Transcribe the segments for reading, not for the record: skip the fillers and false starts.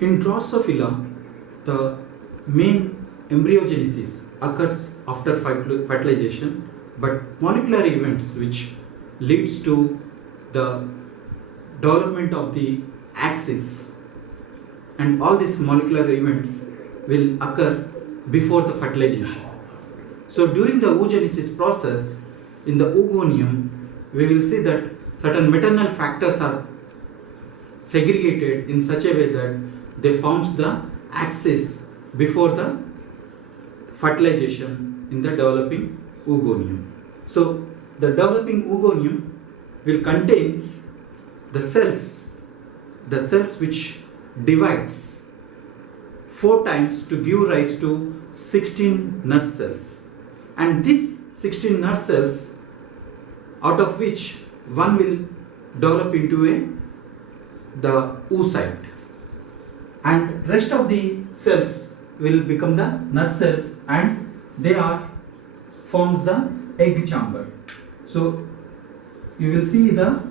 In Drosophila, the main embryogenesis occurs after fertilization, but molecular events which leads to the development of the axis, and all these molecular events will occur before the fertilization. So during the oogenesis process, in the oogonium, we will see that certain maternal factors are segregated in such a way that they forms the axis before the fertilization in the developing oogonium. So the developing oogonium will contains the cells which divides 4 times to give rise to 16 nurse cells, and these 16 nurse cells, out of which one will develop into the oocyte, and rest of the cells will become the nurse cells, and they forms the egg chamber. So you will see the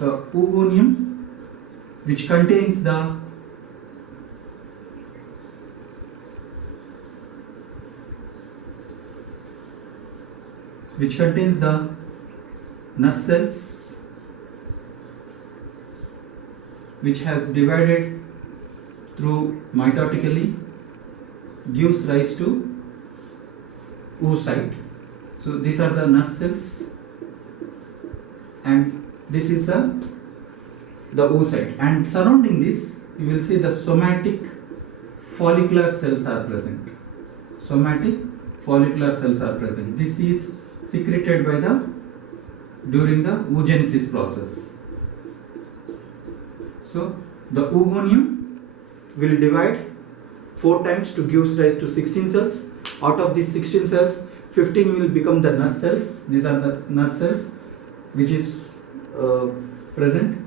oogonium, which contains the nurse cells, which has divided through mitotically, gives rise to oocyte. So these are the nurse cells, and this is the oocyte, and surrounding this you will see the somatic follicular cells are present. Somatic follicular cells are present. This is secreted by during the oogenesis process. So the oogonium will divide 4 times to give rise to 16 cells. Out of these 16 cells, 15 will become the nurse cells. These are the nurse cells which is present,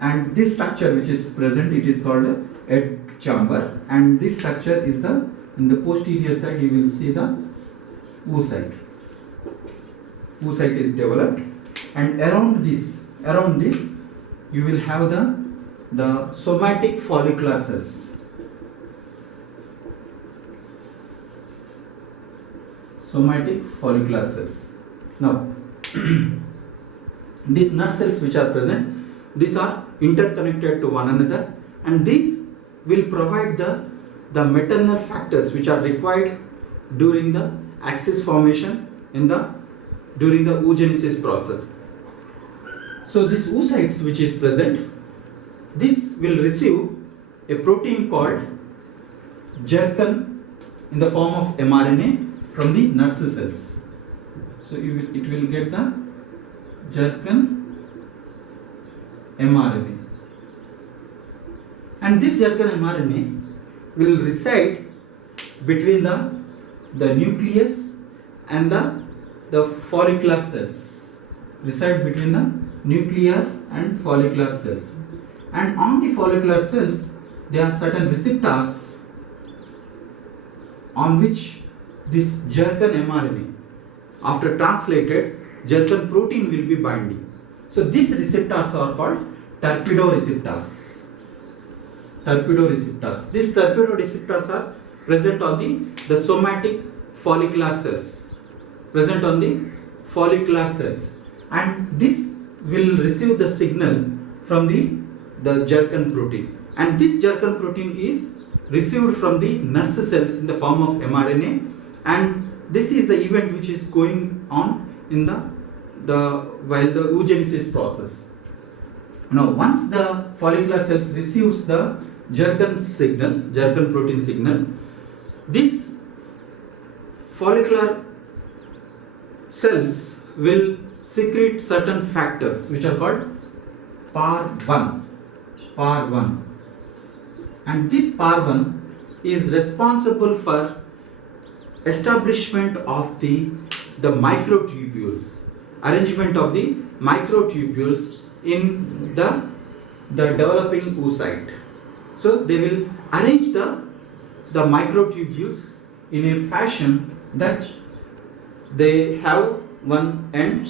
and this structure which is present, it is called a egg chamber, and this structure is in the posterior side you will see the oocyte. Oocyte is developed, and around this you will have the somatic follicular cells. Somatic follicular cells. Now these nurse cells which are present, these are interconnected to one another, and these will provide the maternal factors which are required during the axis formation during the oogenesis process. So this oocytes which is present, this will receive a protein called jerkin in the form of mRNA from the nurse cells. So it will get the jerkin mRNA, and this jerkin mRNA will reside between the nucleus and the follicular cells. Reside between the nuclear and follicular cells, and on the follicular cells there are certain receptors on which this jerkin mRNA, after translated, jerkin protein will be binding. So these receptors are called torpedoreceptors. These torpedoreceptors are present on the somatic follicular cells. And this will receive the signal from the jerkin protein. And this jerkin protein is received from the nurse cells in the form of mRNA, and this is the event which is going on in while the oogenesis process. Now once the follicular cells receives the jerkin protein signal, this follicular cells will secrete certain factors which are called PAR1, and this PAR1 is responsible for establishment of the microtubules, arrangement of the microtubules in the developing oocyte. So they will arrange the microtubules in a fashion that they have one end,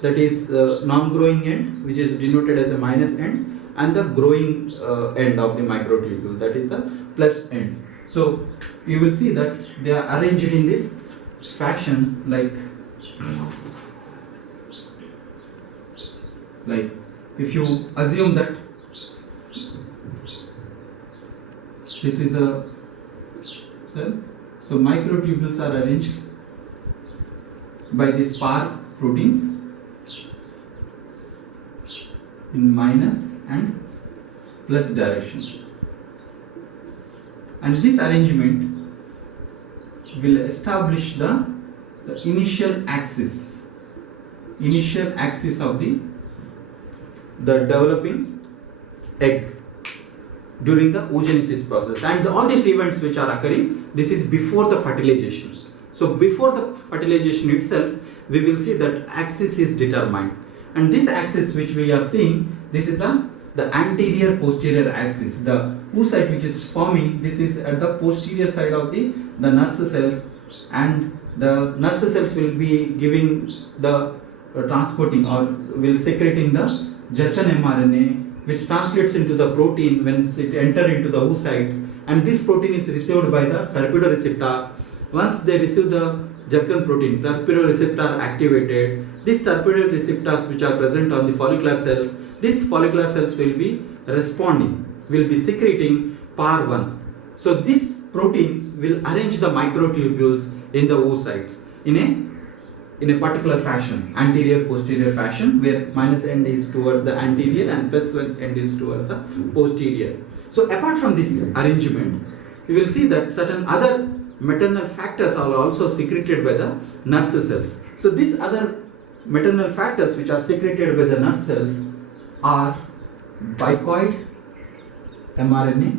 that is non-growing end, which is denoted as a minus end, and the growing end of the microtubule, that is the plus end. So you will see that they are arranged in this fashion, like if you assume that this is a cell, so microtubules are arranged by these par proteins in minus and plus direction, and this arrangement will establish the initial axis of the developing egg during the oogenesis process. And all these events which are occurring, this is before the fertilization. So before the fertilization itself, we will see that axis is determined, and this axis which we are seeing, this is the anterior posterior axis. The oocyte which is forming, this is at the posterior side of the nurse cells, and the nurse cells will be giving the transporting or will secreting the jerkin mRNA, which translates into the protein when it enter into the oocyte, and this protein is received by the torpedoreceptor. Once they receive the jerkin protein, torpedoreceptor activated. These torpedoreceptors which are present on the follicular cells, these follicular cells will be responding, will be secreting PAR1. So these proteins will arrange the microtubules in the oocytes in a particular fashion, anterior posterior fashion, where minus end is towards the anterior and plus end is towards the posterior. So apart from this arrangement, you will see that certain other maternal factors are also secreted by the nurse cells. So these other maternal factors which are secreted by the nurse cells are bicoid mRNA,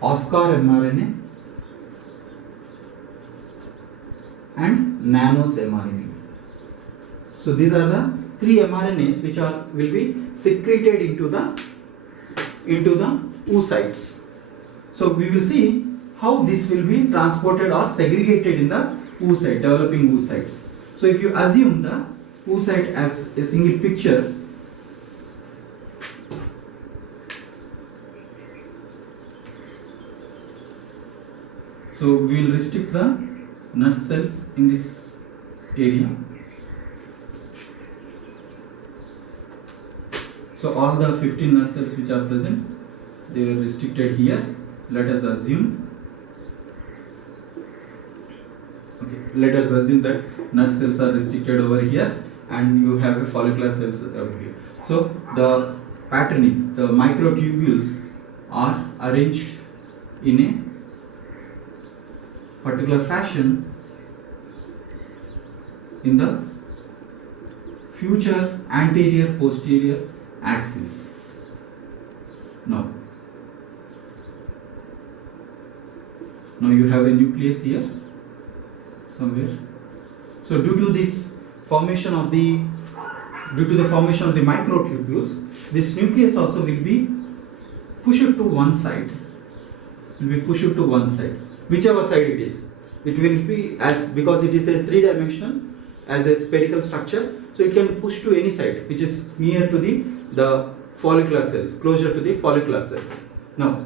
Oscar mRNA, and nanos mRNA. So these are the three mRNAs which will be secreted into the oocytes. So we will see how this will be transported or segregated in the oocyte, developing oocytes. So if you assume the oocyte as a single picture, so we will restrict the nurse cells in this area. So all the 15 nurse cells which are present, they were restricted here. Let us assume that nurse cells are restricted over here, and you have a follicular cells over here. So the patterning, the microtubules are arranged in a particular fashion in the future anterior posterior axis. Now you have a nucleus here somewhere. So due to the formation of the microtubules, this nucleus also will be pushed to one side. Whichever side it is. It will be, as because it is a three-dimensional, as a spherical structure, so it can push to any side which is near to the follicular cells, closer to the follicular cells. Now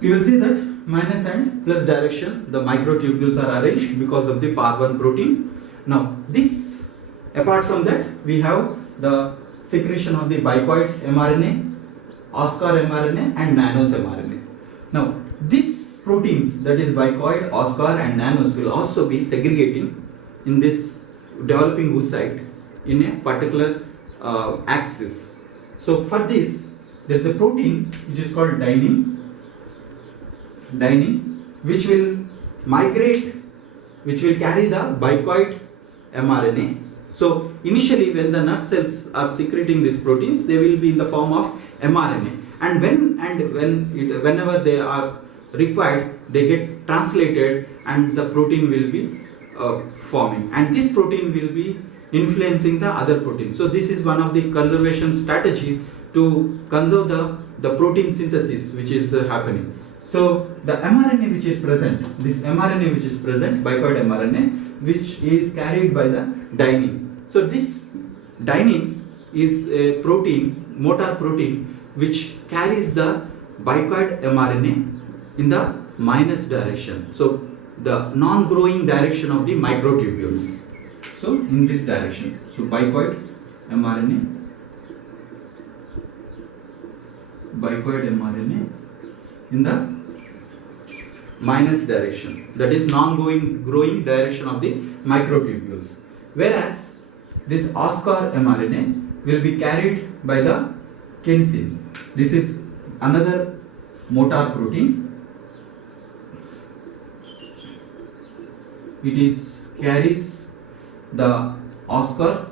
you will see that minus and plus direction, the microtubules are arranged because of the PAR1 protein. Now this, apart from that, we have the secretion of the bicoid mRNA, Oscar mRNA, and nanos mRNA. Now these proteins, that is bicoid, Oscar, and nanos, will also be segregating in this developing oocyte in a particular axis. So for this, there is a protein which is called dynein, which will migrate, which will carry the bicoid mRNA. So initially, when the nurse cells are secreting these proteins, they will be in the form of mRNA, and whenever they are required, they get translated and the protein will be forming, and this protein will be influencing the other proteins. So this is one of the conservation strategy to conserve the protein synthesis which is happening. So the mRNA which is present, bicoid mRNA, which is carried by the dynein. So this dynein is a protein, motor protein, which carries the bicoid mRNA in the minus direction. So the non-growing direction of the microtubules. So in this direction. So bicoid mRNA in the minus direction, that is non-growing direction of the microtubules. Whereas this Oscar mRNA will be carried by the kinesin. This is another motor protein. It carries the Oscar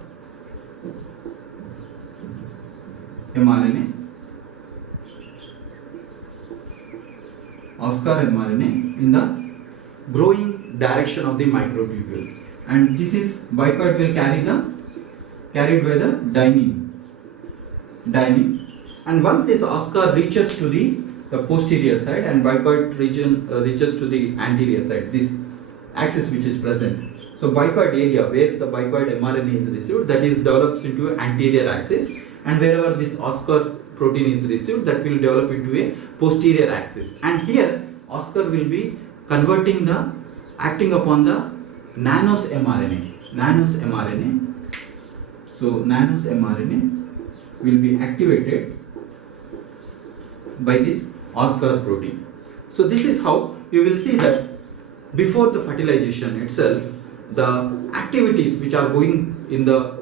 mRNA. In the growing direction of the microtubule, and this is bicoid will carried by the dynein, and once this Oscar reaches to the posterior side and bicoid region reaches to the anterior side, this axis which is present. So bicoid area where the bicoid mRNA is received, that is develops into an anterior axis, and wherever this Oscar protein is received, that will develop into a posterior axis. And here Oscar will be acting upon the nanos mRNA. So nanos mRNA will be activated by this Oscar protein. So this is how you will see that before the fertilization itself, the activities which are going in the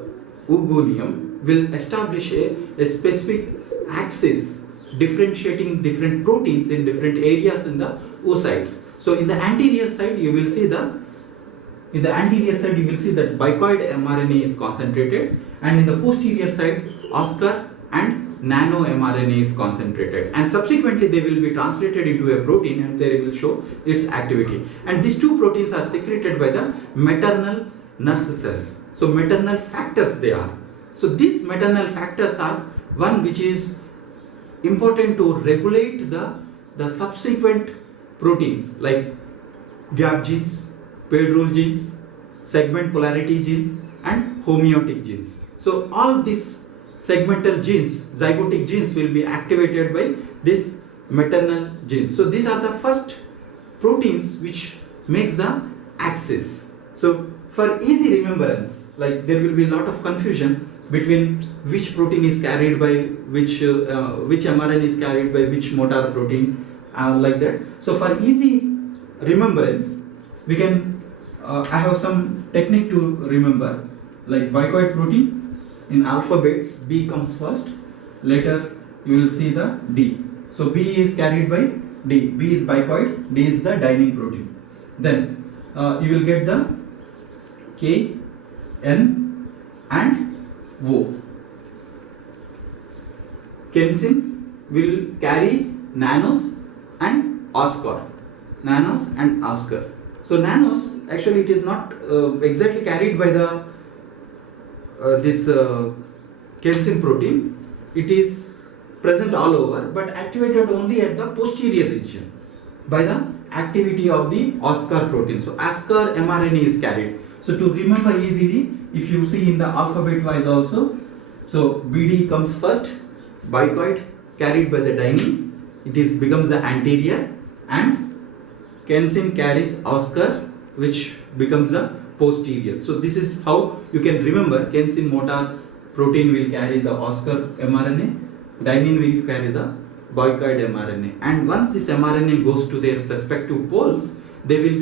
oogonium will establish a specific axis differentiating different proteins in different areas in the oocytes. So in the anterior side you will see that bicoid mRNA is concentrated, and in the posterior side Oscar and nano mRNA is concentrated, and subsequently they will be translated into a protein and they will show its activity. And these two proteins are secreted by the maternal nurse cells. So maternal factors they are. So these maternal factors are one which is important to regulate the subsequent proteins like gap genes, paired role genes, segment polarity genes, and homeotic genes. So all these segmental genes, zygotic genes, will be activated by this maternal genes. So these are the first proteins which makes the axis. So for easy remembrance, like there will be a lot of confusion between which protein is carried by which mRNA is carried by which motor protein, like that. So for easy remembrance, we can I have some technique to remember, like bicoid protein in alphabets. B comes first, later you will see the D. So B is carried by D. B is bicoid, D is the dynein protein. Then you will get the K, N and O. Kinesin will carry nanos and Oscar. So nanos, actually it is not exactly carried by the this kinesin protein. It is present all over, but activated only at the posterior region by the activity of the Oscar protein. So Oscar mRNA is carried. So to remember easily, if you see in the alphabet wise also, so BD comes first, bicoid carried by the dynein, it becomes the anterior, and kinesin carries Oscar, which becomes the posterior. So this is how you can remember. Kinesin motor protein will carry the Oscar mRNA, dynein will carry the bicoid mRNA, and once this mRNA goes to their respective poles, they will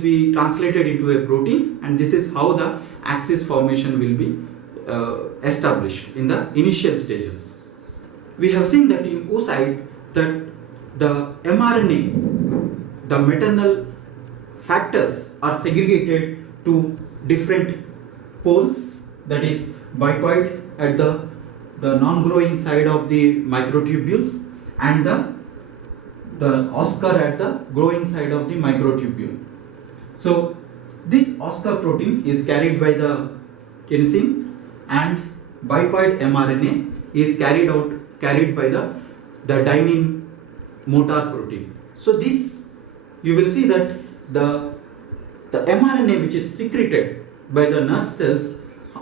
be translated into a protein, and this is how the axis formation will be established in the initial stages. We have seen that in oocyte that the mRNA, the maternal factors are segregated to different poles, that is bicoid at the non-growing side of the microtubules, and the Oscar at the growing side of the microtubule. So this Oscar protein is carried by the kinesin, and bicoid mRNA is carried by the dynein motor protein. So this, you will see that the mRNA which is secreted by the nurse cells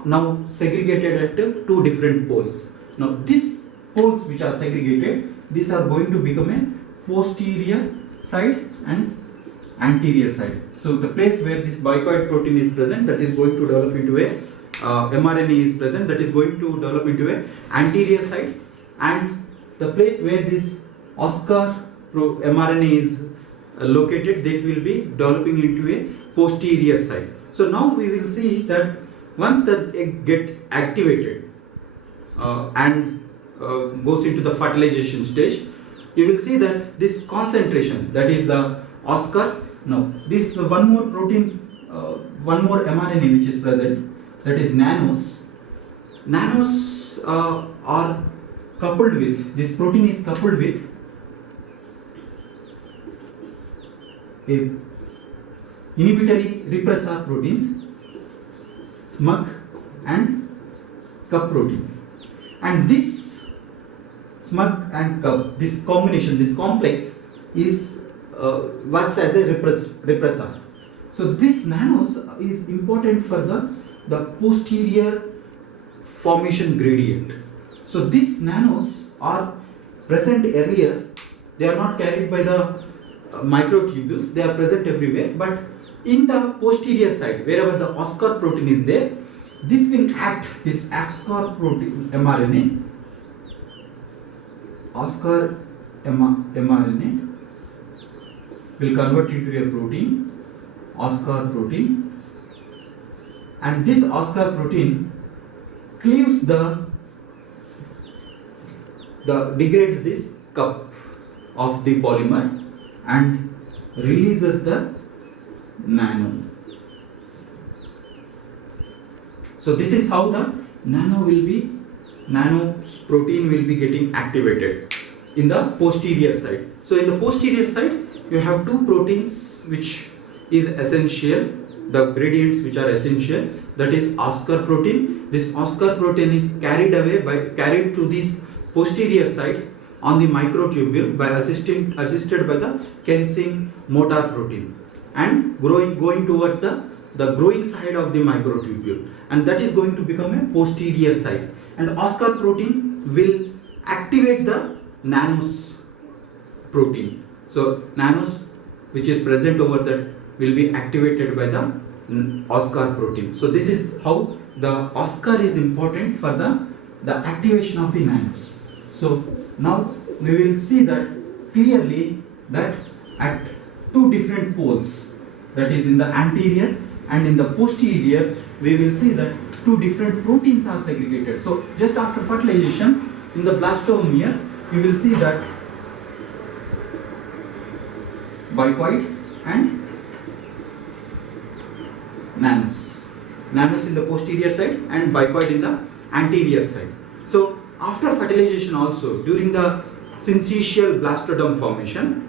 now segregated at two different poles. Now these poles which are segregated, these are going to become a posterior side and anterior side. So the place where this bicoid protein is present, that is going to develop into a mRNA is present, that is going to develop into a anterior side, and the place where this Oscar mRNA is located, that will be developing into a posterior side. So now we will see that once the egg gets activated and goes into the fertilization stage, you will see that this concentration, that is the Oscar. Now this one more protein, one more mRNA which is present, that is nanos. Nanos are coupled with, this protein is coupled with a inhibitory repressor proteins, SMUG and CUP protein. And this SMUG and CUP, this combination, this complex is works as a repressor. So this nanos is important for the posterior formation gradient. So these nanos are present earlier, they are not carried by the microtubules, they are present everywhere, but in the posterior side, wherever the Oscar protein is there, this will act, this Oscar protein mRNA, Oscar mRNA will convert into a protein, Oscar protein, and this Oscar protein cleaves degrades this cup of the polymer and releases the nano. So this is how the nano protein will be getting activated in the posterior side. So in the posterior side, you have two proteins which is essential, the gradients which are essential, that is Oscar protein. This Oscar protein is carried to this posterior side on the microtubule by assisted by the Kensing motor protein and going towards the growing side of the microtubule, and that is going to become a posterior side, and Oscar protein will activate the nanos protein. So nanos which is present over that will be activated by the Oscar protein. So this is how the Oscar is important for the activation of the nanos. So now we will see that clearly that at two different poles, that is in the anterior and in the posterior, we will see that two different proteins are segregated. So just after fertilization in the blastomeres, you will see that bicoid and nanos in the posterior side and bicoid in the anterior side. So after fertilization also, during the syncytial blastoderm formation,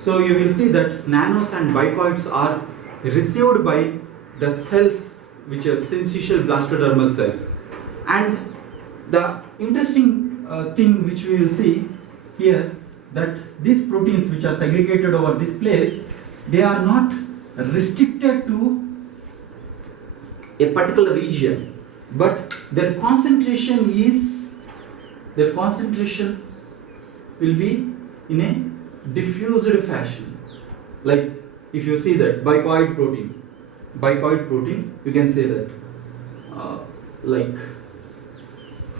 so you will see that nanos and bicoids are received by the cells which are syncytial blastodermal cells. And the interesting thing which we will see here, that these proteins which are segregated over this place, they are not restricted to a particular region, but their concentration will be in a diffused fashion. Like if you see that bicoid protein, you can say that like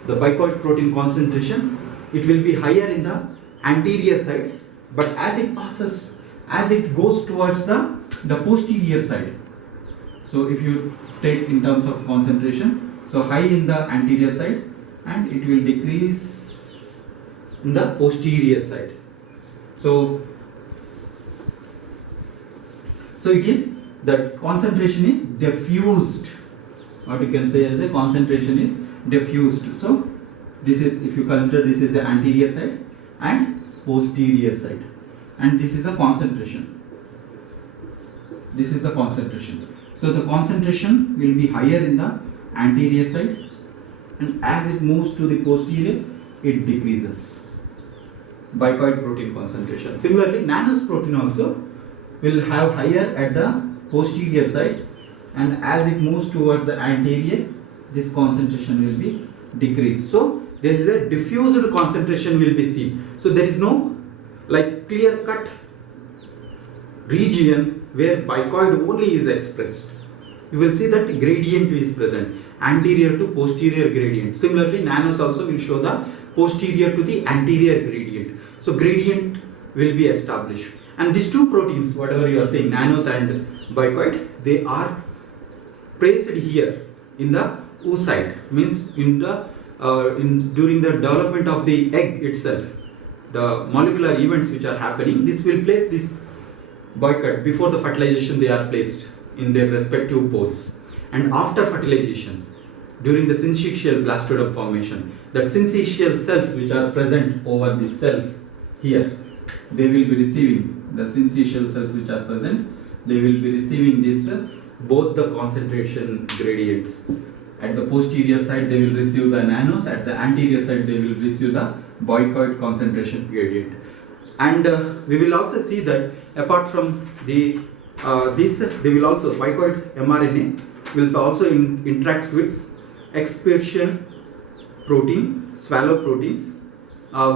the bicoid protein concentration, it will be higher in the anterior side, but as it goes towards the posterior side. So if you take in terms of concentration, so high in the anterior side and it will decrease in the posterior side. So it is that concentration is diffused. What you can say as a concentration is diffused. So this is, if you consider, this is the anterior side and posterior side, and this is a concentration. This is the concentration. So the concentration will be higher in the anterior side, and as it moves to the posterior, it decreases. Bicoid protein concentration. Similarly, nanos protein also will have higher at the posterior side and as it moves towards the anterior, this concentration will be decreased. So there is a diffused concentration will be seen. So there is no like clear cut region where bicoid only is expressed. You will see that gradient is present, anterior to posterior gradient. Similarly, nanos also will show the posterior to the anterior gradient. So gradient will be established. And these two proteins, whatever you are saying, nanos and bicoid, they are placed here in the oocyte, means in the during the development of the egg itself, the molecular events which are happening, this will place this bicoid before the fertilization. They are placed in their respective poles, and after fertilization, during the syncytial blastoderm formation, that syncytial cells which are present over the cells here, they will be receiving the syncytial cells which are present. They will be receiving this both the concentration gradients. At the posterior side, they will receive the nanos. At the anterior side, they will receive the bicoid concentration gradient. And we will also see that apart from the they will also bicoid mRNA will also interacts with expression protein, swallow proteins,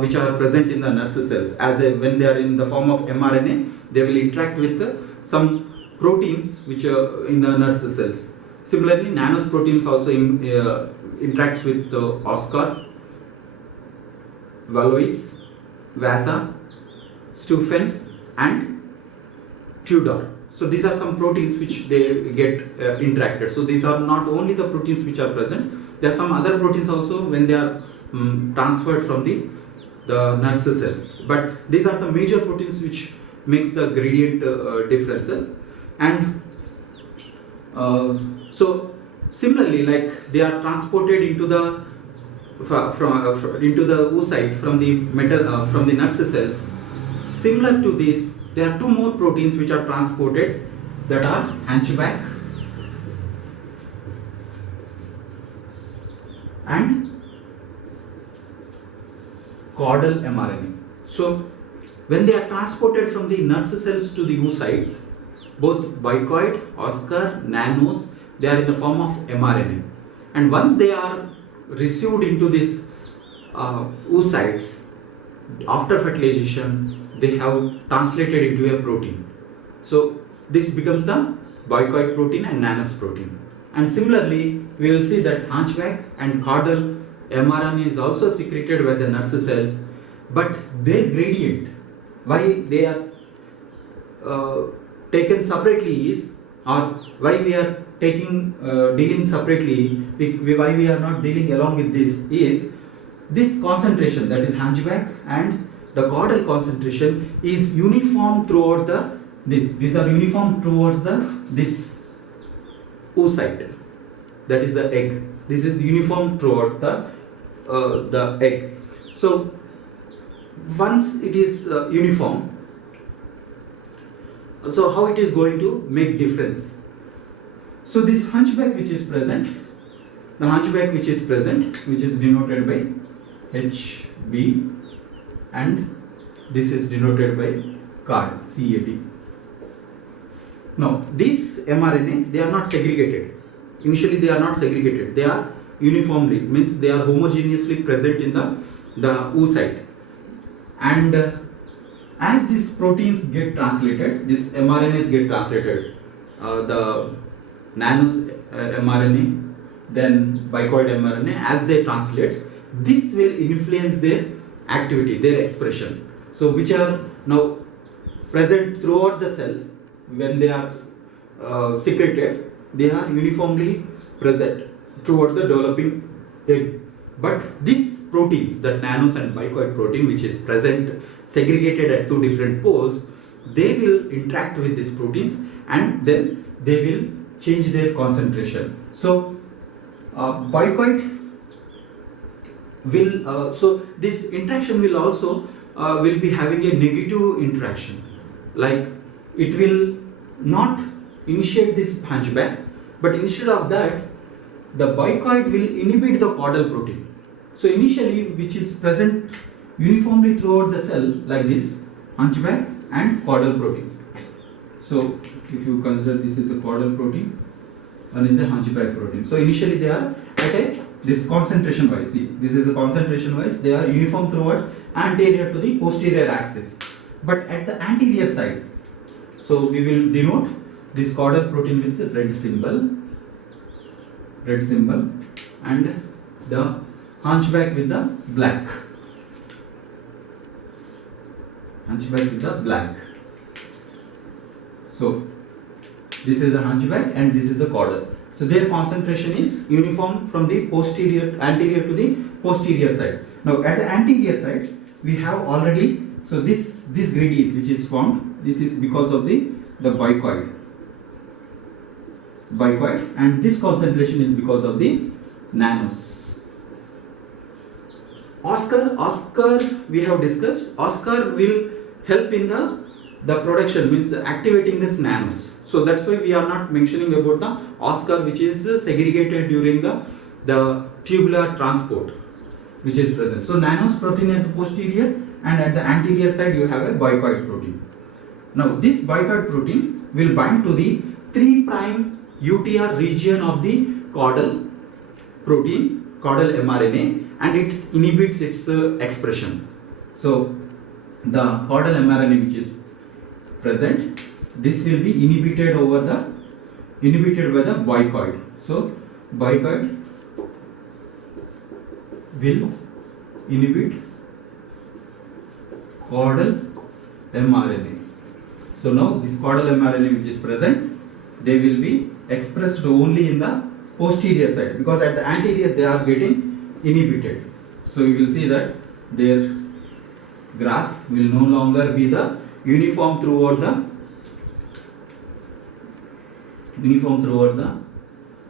which are present in the nurse cells. When they are in the form of mRNA, they will interact with some proteins which are in the nurse cells. Similarly, nanos proteins also interacts with Oscar, Valois, Vasa, Stufen, and Tudor. So these are some proteins which they get interacted. So these are not only the proteins which are present. There are some other proteins also when they are transferred from the nurse cells. But these are the major proteins which makes the gradient differences. And so similarly, like they are transported into the into the oocyte from the from the nurse cells. Similar to this, there are two more proteins which are transported, that are hunchback and caudal mRNA. So when they are transported from the nurse cells to the oocytes, both bicoid, Oscar, nanos, they are in the form of mRNA. And once they are received into this oocytes, after fertilization, they have translated into a protein. So this becomes the bicoid protein and nanos protein. And similarly, we will see that hunchback and caudal mRNA is also secreted by the nurse cells, but their gradient, why they are taken separately is, or why we are taking dealing separately, why we are not dealing along with this is, this concentration, that is hunchback and the caudal concentration is uniform throughout these are uniform towards this oocyte, that is the egg. This is uniform throughout the egg. So once it is uniform, so how it is going to make difference? So this hunchback which is present, the hunchback which is present, which is denoted by HB, and this is denoted by CAD, CAD. Now these mRNA, they are not segregated. Initially they are not segregated. They are uniformly, means they are homogeneously present in the oocyte. And as these proteins get translated, these mRNAs get translated, the nanos mRNA, then bicoid mRNA, as they translate, this will influence their activity, their expression. So which are now present throughout the cell, when they are secreted, they are uniformly present throughout the developing egg. But these proteins, the nanos and bicoid protein, which is present segregated at two different poles, they will interact with these proteins and then they will change their concentration. So bicoid will, so this interaction will also will be having a negative interaction, like it will not initiate this hunchback, but instead of that, the bicoid will inhibit the caudal protein. So initially, which is present uniformly throughout the cell, like this, hunchback and caudal protein. So if you consider this is a caudal protein, one is the hunchback protein. So initially they are at this concentration wise. See, this is the concentration wise. They are uniform throughout anterior to the posterior axis. But at the anterior side, so we will denote this caudal protein with the red symbol, and the hunchback with the black. So this is a hunchback and this is a caudal. So their concentration is uniform from the anterior to the posterior side. Now at the anterior side, we have already, so this gradient which is formed, this is because of the bicoid, and this concentration is because of the nanos. Oscar we have discussed. Oscar will help in the production, means activating this nanos. So that's why we are not mentioning about the Oscar, which is segregated during the tubular transport which is present. So nanos protein at the posterior, and at the anterior side you have a bicoid protein. Now this bicoid protein will bind to the 3' UTR region of the caudal protein, caudal mRNA, and it inhibits its expression. So the caudal mRNA which is present, this will be inhibited by the bicoid. So bicoid will inhibit caudal mRNA. So now this caudal mRNA which is present, they will be expressed only in the posterior side, because at the anterior they are getting inhibited. So you will see that their graph will no longer be the uniform throughout the,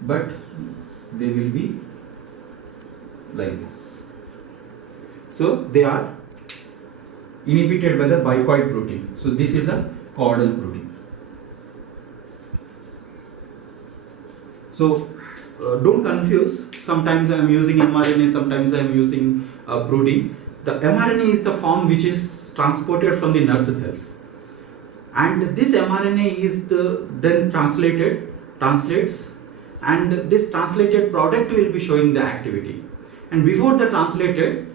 but they will be like this. So they are inhibited by the bicoid protein. So this is a caudal protein. So don't confuse. Sometimes I am using mRNA, sometimes I am using protein. The mRNA is the form which is transported from the nurse cells, and this mRNA is then translates, and this translated product will be showing the activity. And before the translated,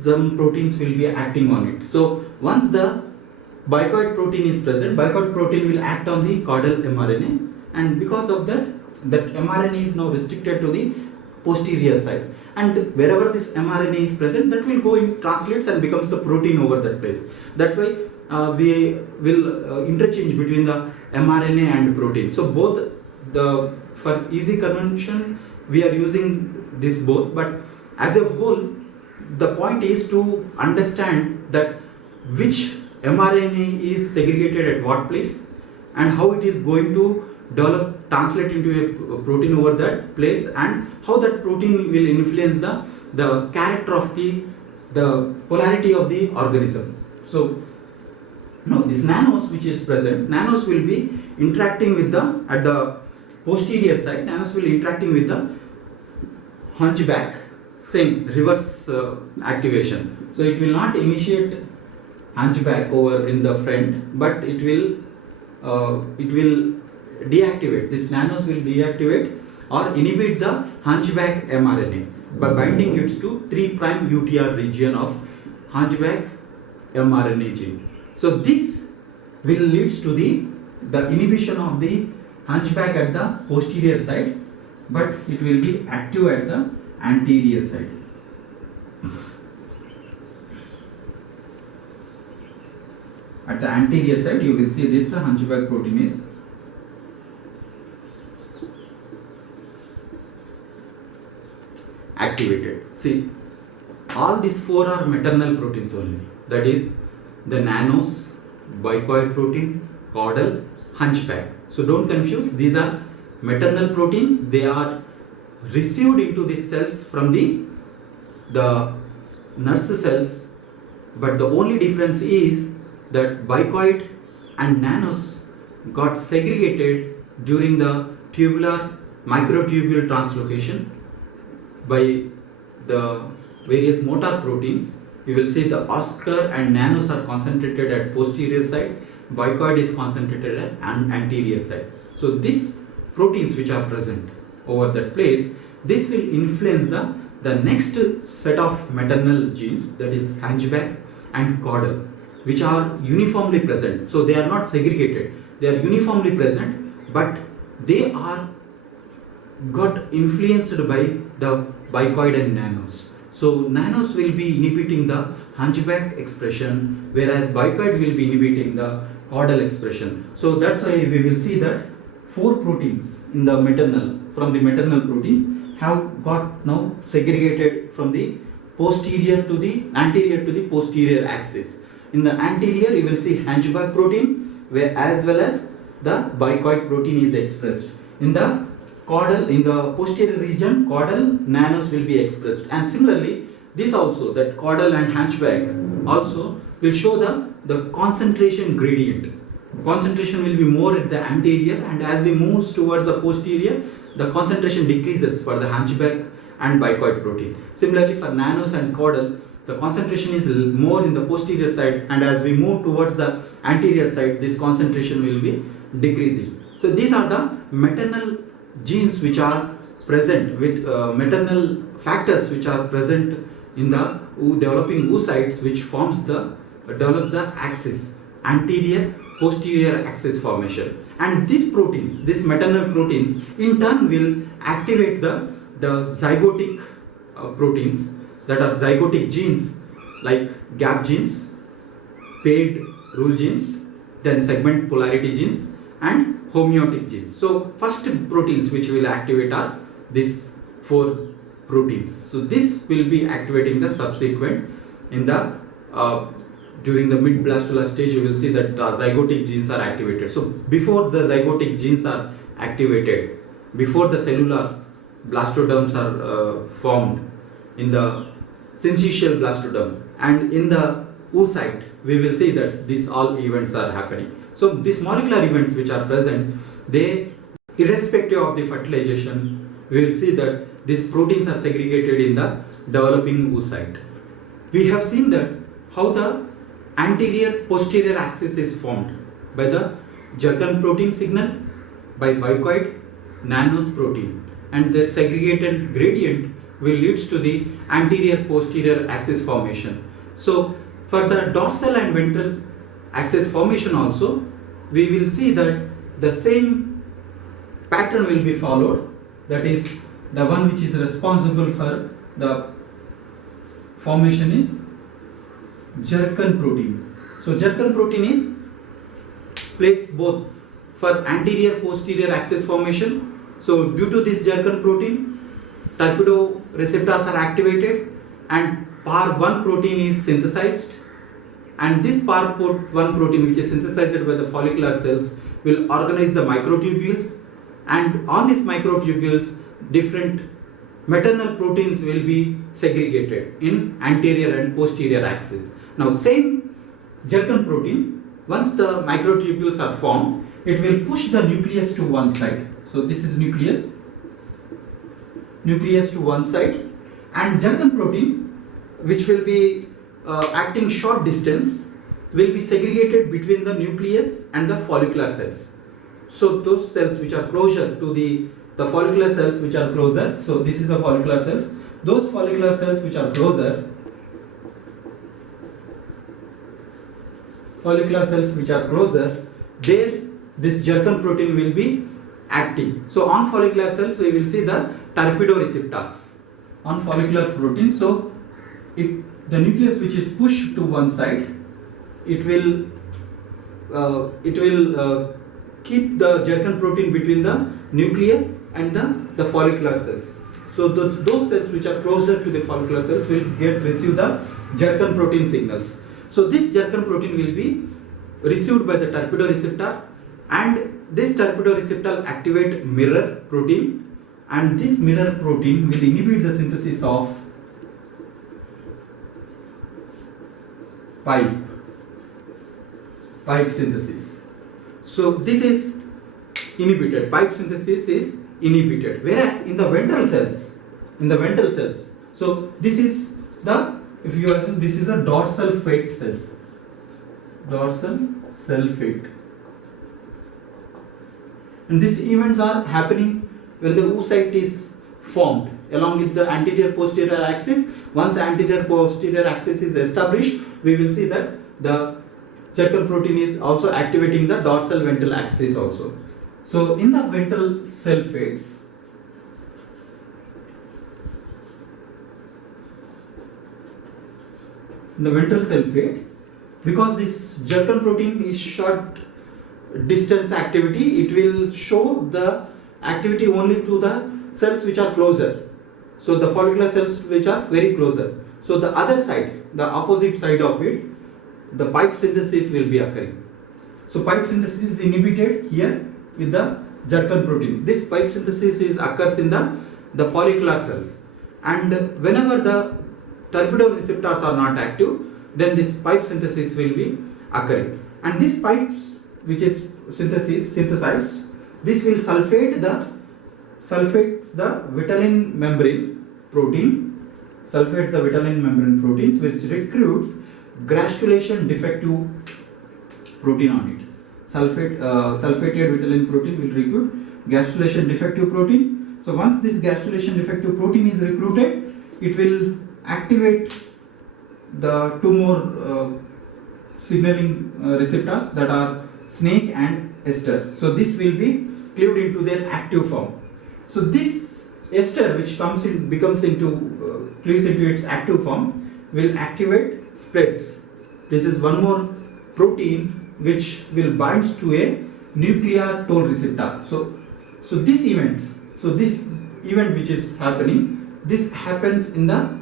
some proteins will be acting on it. So once the bicoid protein is present, bicoid protein will act on the caudal mRNA, and because of that mRNA is now restricted to the posterior side, and wherever this mRNA is present, that will go in, translates and becomes the protein over that place. That's why we will interchange between the mRNA and protein. So both, for easy convention we are using this both, but as a whole the point is to understand that which mRNA is segregated at what place and how it is going to translate into a protein over that place, and how that protein will influence the character of the polarity of the organism. So now this nanos which is present, nanos will be interacting with at the posterior side, nanos will interacting with the hunchback, same reverse activation. So it will not initiate hunchback over in the front, but it will deactivate, this nanos will deactivate or inhibit the hunchback mRNA by binding it to 3' UTR region of hunchback mRNA gene. So this will leads to the inhibition of the hunchback at the posterior side, but it will be active at the anterior side. At the anterior side you will see this hunchback protein is activated. See, all these four are maternal proteins only, that is the nanos, bicoid protein, caudal, hunchback. So don't confuse, these are maternal proteins. They are received into the cells from the nurse cells, but the only difference is that bicoid and nanos got segregated during the tubular microtubule translocation by the various motor proteins. You will see the Oscar and nanos are concentrated at posterior side, bicoid is concentrated at anterior side. So this proteins which are present over that place, this will influence the next set of maternal genes, that is hunchback and caudal, which are uniformly present. So they are not segregated, they are uniformly present, but they are got influenced by the bicoid and nanos. So nanos will be inhibiting the hunchback expression, whereas bicoid will be inhibiting the caudal expression. So that's why we will see that 4 proteins in the maternal, from the maternal proteins, have got now segregated from the posterior to the anterior to the posterior axis. In the anterior, you will see hunchback protein, where as well as the bicoid protein is expressed. In the caudal, in the posterior region, caudal nanos will be expressed, and similarly this also, that caudal and hunchback also will show the concentration gradient. Concentration will be more at the anterior, and as we move towards the posterior, the concentration decreases for the hunchback and bicoid protein. Similarly for nanos and caudal, the concentration is more in the posterior side, and as we move towards the anterior side, this concentration will be decreasing. So these are the maternal genes which are present with maternal factors which are present in the developing oocytes, which develops the axis, anterior posterior axis formation. And these proteins, these maternal proteins, in turn will activate the zygotic proteins, that are zygotic genes like gap genes, paired rule genes, then segment polarity genes, and homeotic genes. So first proteins which will activate are these 4 proteins. So this will be activating the subsequent in the during the mid blastula stage. You will see that zygotic genes are activated. So before the zygotic genes are activated, before the cellular blastoderms are formed in the syncytial blastoderm and in the oocyte, we will see that these all events are happening. So these molecular events which are present, they, irrespective of the fertilization, we will see that these proteins are segregated in the developing oocyte. We have seen that how the anterior posterior axis is formed by the Jurgen protein signal, by bicoid nanos protein, and their segregated gradient will leads to the anterior posterior axis formation. So for the dorsal and ventral axis formation also, we will see that the same pattern will be followed, that is the one which is responsible for the formation is Jurgen protein. So Jurgen protein is placed both for anterior posterior axis formation. So due to this Jurgen protein, torpedo receptors are activated and PAR1 protein is synthesized, and this PAR1 protein, which is synthesized by the follicular cells, will organize the microtubules, and on these microtubules different maternal proteins will be segregated in anterior and posterior axis. Now same Jurgen protein, once the microtubules are formed, it will push the nucleus to one side. So this is nucleus to one side, and Jurgen protein, which will be acting short distance, will be segregated between the nucleus and the follicular cells. So those cells which are closer to the follicular cells which are closer, so this is the follicular cells, those follicular cells which are closer, there this Jurgen protein will be acting. So on follicular cells we will see the torpedo receptors on follicular protein. So the nucleus which is pushed to one side, it will keep the Jurgen protein between the nucleus and the follicular cells. So those cells which are closer to the follicular cells will receive the Jurgen protein signals. So this Jurgen protein will be received by the torpedo receptor, and this torpedo receptor activate mirror protein, and this mirror protein will inhibit the synthesis of pipe synthesis. So this is inhibited, pipe synthesis is inhibited, whereas in the ventral cells, so this is the, if you assume this is a dorsal fate cells, And these events are happening when the oocyte is formed along with the anterior posterior axis. Once the anterior posterior axis is established, we will see that the Zircon protein is also activating the dorsal ventral axis also. So in the ventral cell fates, because this Zircon protein is short distance activity, it will show the activity only to the cells which are closer. So the follicular cells which are very closer. So the other side, the opposite side of it, the pipe synthesis will be occurring. So pipe synthesis is inhibited here with the Zircon protein. This pipe synthesis occurs in the follicular cells, and whenever the torpedoreceptors are not active, then this pipe synthesis will be occurring. And these pipes which is synthesized, this will sulfate the vitelline membrane proteins which recruits granulation defective protein on it. Sulfated vitelline protein will recruit granulation defective protein. So once this granulation defective protein is recruited, it will activate the two more signaling receptors, that are snake and ester. So this will be cleaved into their active form. So this ester which cleaves into its active form will activate spreads. This is one more protein which will bind to a nuclear toll receptor. So this event which is happening, this happens in the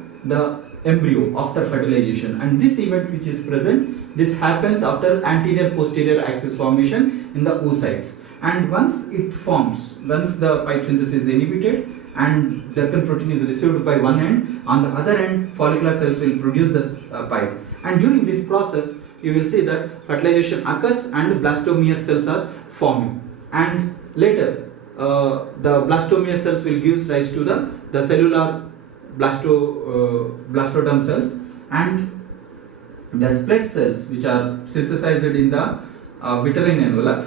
embryo after fertilization, and this event which is present, this happens after anterior posterior axis formation in the oocytes. And once it forms, once the pipe synthesis is inhibited and Zircon protein is received by one end, on the other end follicular cells will produce this pipe, and during this process you will see that fertilization occurs and blastomeres cells are forming, and later the blastomer cells will give rise to the cellular blastoderm cells, and the split cells which are synthesized in the vitelline envelope,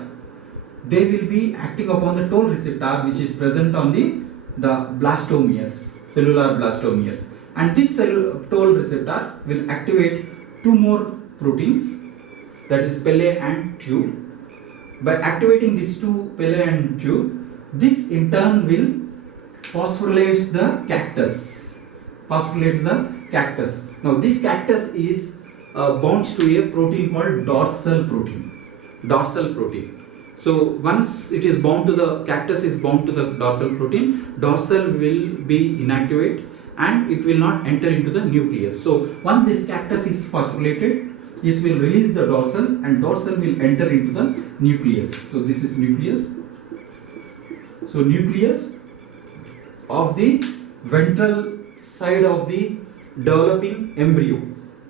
they will be acting upon the toll receptor which is present on the blastomeres, cellular blastomeres, and this toll receptor will activate two more proteins, that is pele and tube. By activating these two, pele and tube, this in turn will phosphorylate the cactus. Now this cactus is bound to a protein called dorsal protein. So once it is bound to the cactus is bound to the dorsal protein, dorsal will be inactivate and it will not enter into the nucleus. So once this cactus is phosphorylated, this will release the dorsal and dorsal will enter into the nucleus. So this is nucleus. So nucleus of the ventral side of the developing embryo.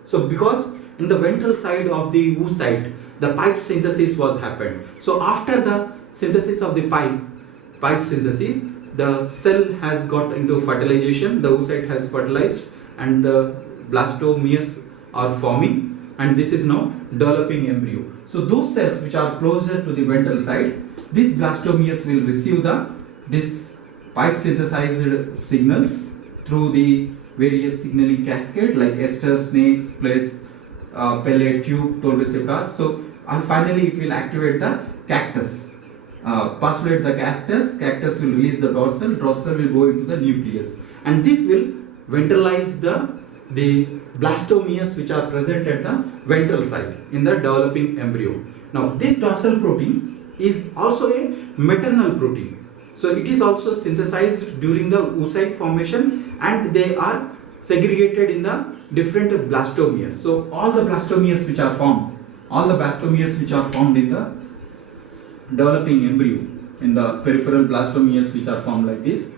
So because in the ventral side of the oocyte, the pipe synthesis was happened. So after the synthesis of the pipe synthesis, the cell has got into fertilization, the oocyte has fertilized and the blastomeres are forming, and this is now developing embryo. So those cells which are closer to the ventral side, these blastomeres will receive this pipe synthesized signals through the various signaling cascade like ester, snakes, plates, pele, tube, toll receptor. So and finally it will activate the cactus, phosphorylate the cactus will release the dorsal will go into the nucleus, and this will ventralize the blastomeres which are present at the ventral side in the developing embryo. Now this dorsal protein is also a maternal protein. So it is also synthesized during the oocyte formation, and they are segregated in the different blastomeres. So all the blastomeres which are formed in the developing embryo, in the peripheral blastomeres which are formed like this,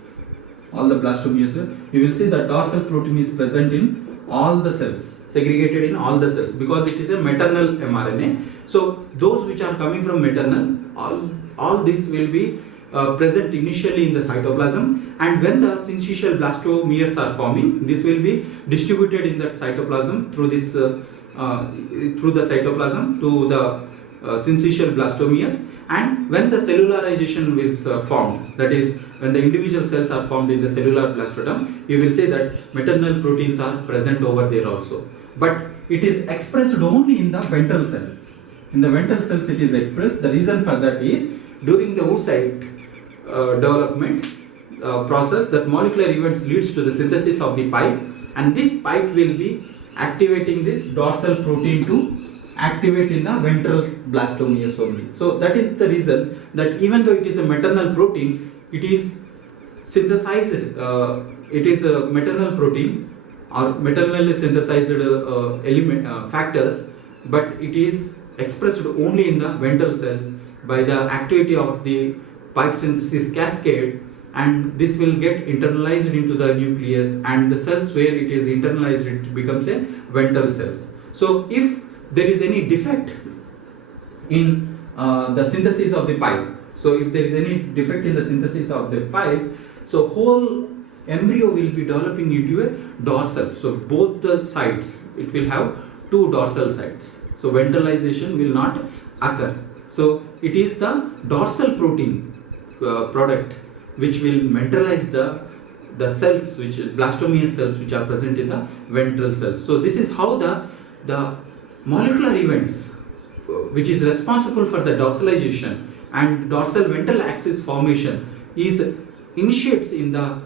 all the blastomeres, you will see the dorsal protein is present in all the cells, segregated in all the cells, because it is a maternal mRNA. So those which are coming from maternal, all this will be present initially in the cytoplasm, and when the syncytial blastomeres are forming, this will be distributed in that cytoplasm through the cytoplasm to the syncytial blastomeres, And when the cellularization is formed, that is when the individual cells are formed in the cellular blastoderm, you will say that maternal proteins are present over there also. But it is expressed only in the ventral cells. In the ventral cells it is expressed. The reason for that is during the oocyte development process, that molecular events leads to the synthesis of the pipe, and this pipe will be activating this dorsal protein to activate in the ventral blastomeres only. So that is the reason that even though it is a maternal protein, it is synthesized, it is a maternal protein or maternally synthesized element factors, but it is expressed only in the ventral cells by the activity of the pipe synthesis cascade, and this will get internalized into the nucleus, and the cells where it is internalized, it becomes a ventral cells. So if there is any defect in the synthesis of the pipe, so if there is any defect in the synthesis of the pipe, so whole embryo will be developing into a dorsal. So both the sides, it will have two dorsal sides. So ventralization will not occur. So it is the dorsal protein product which will ventralize the cells, which blastomere cells, which are present in the ventral cells. So this is how the molecular events which is responsible for the dorsalization and dorsal ventral axis formation is initiates in the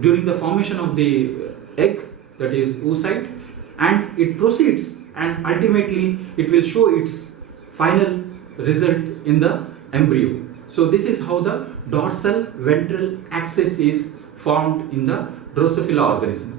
during the formation of the egg, that is oocyte, and it proceeds and ultimately it will show its final result in the embryo. So this is how the dorsal ventral axis is formed in the Drosophila organism.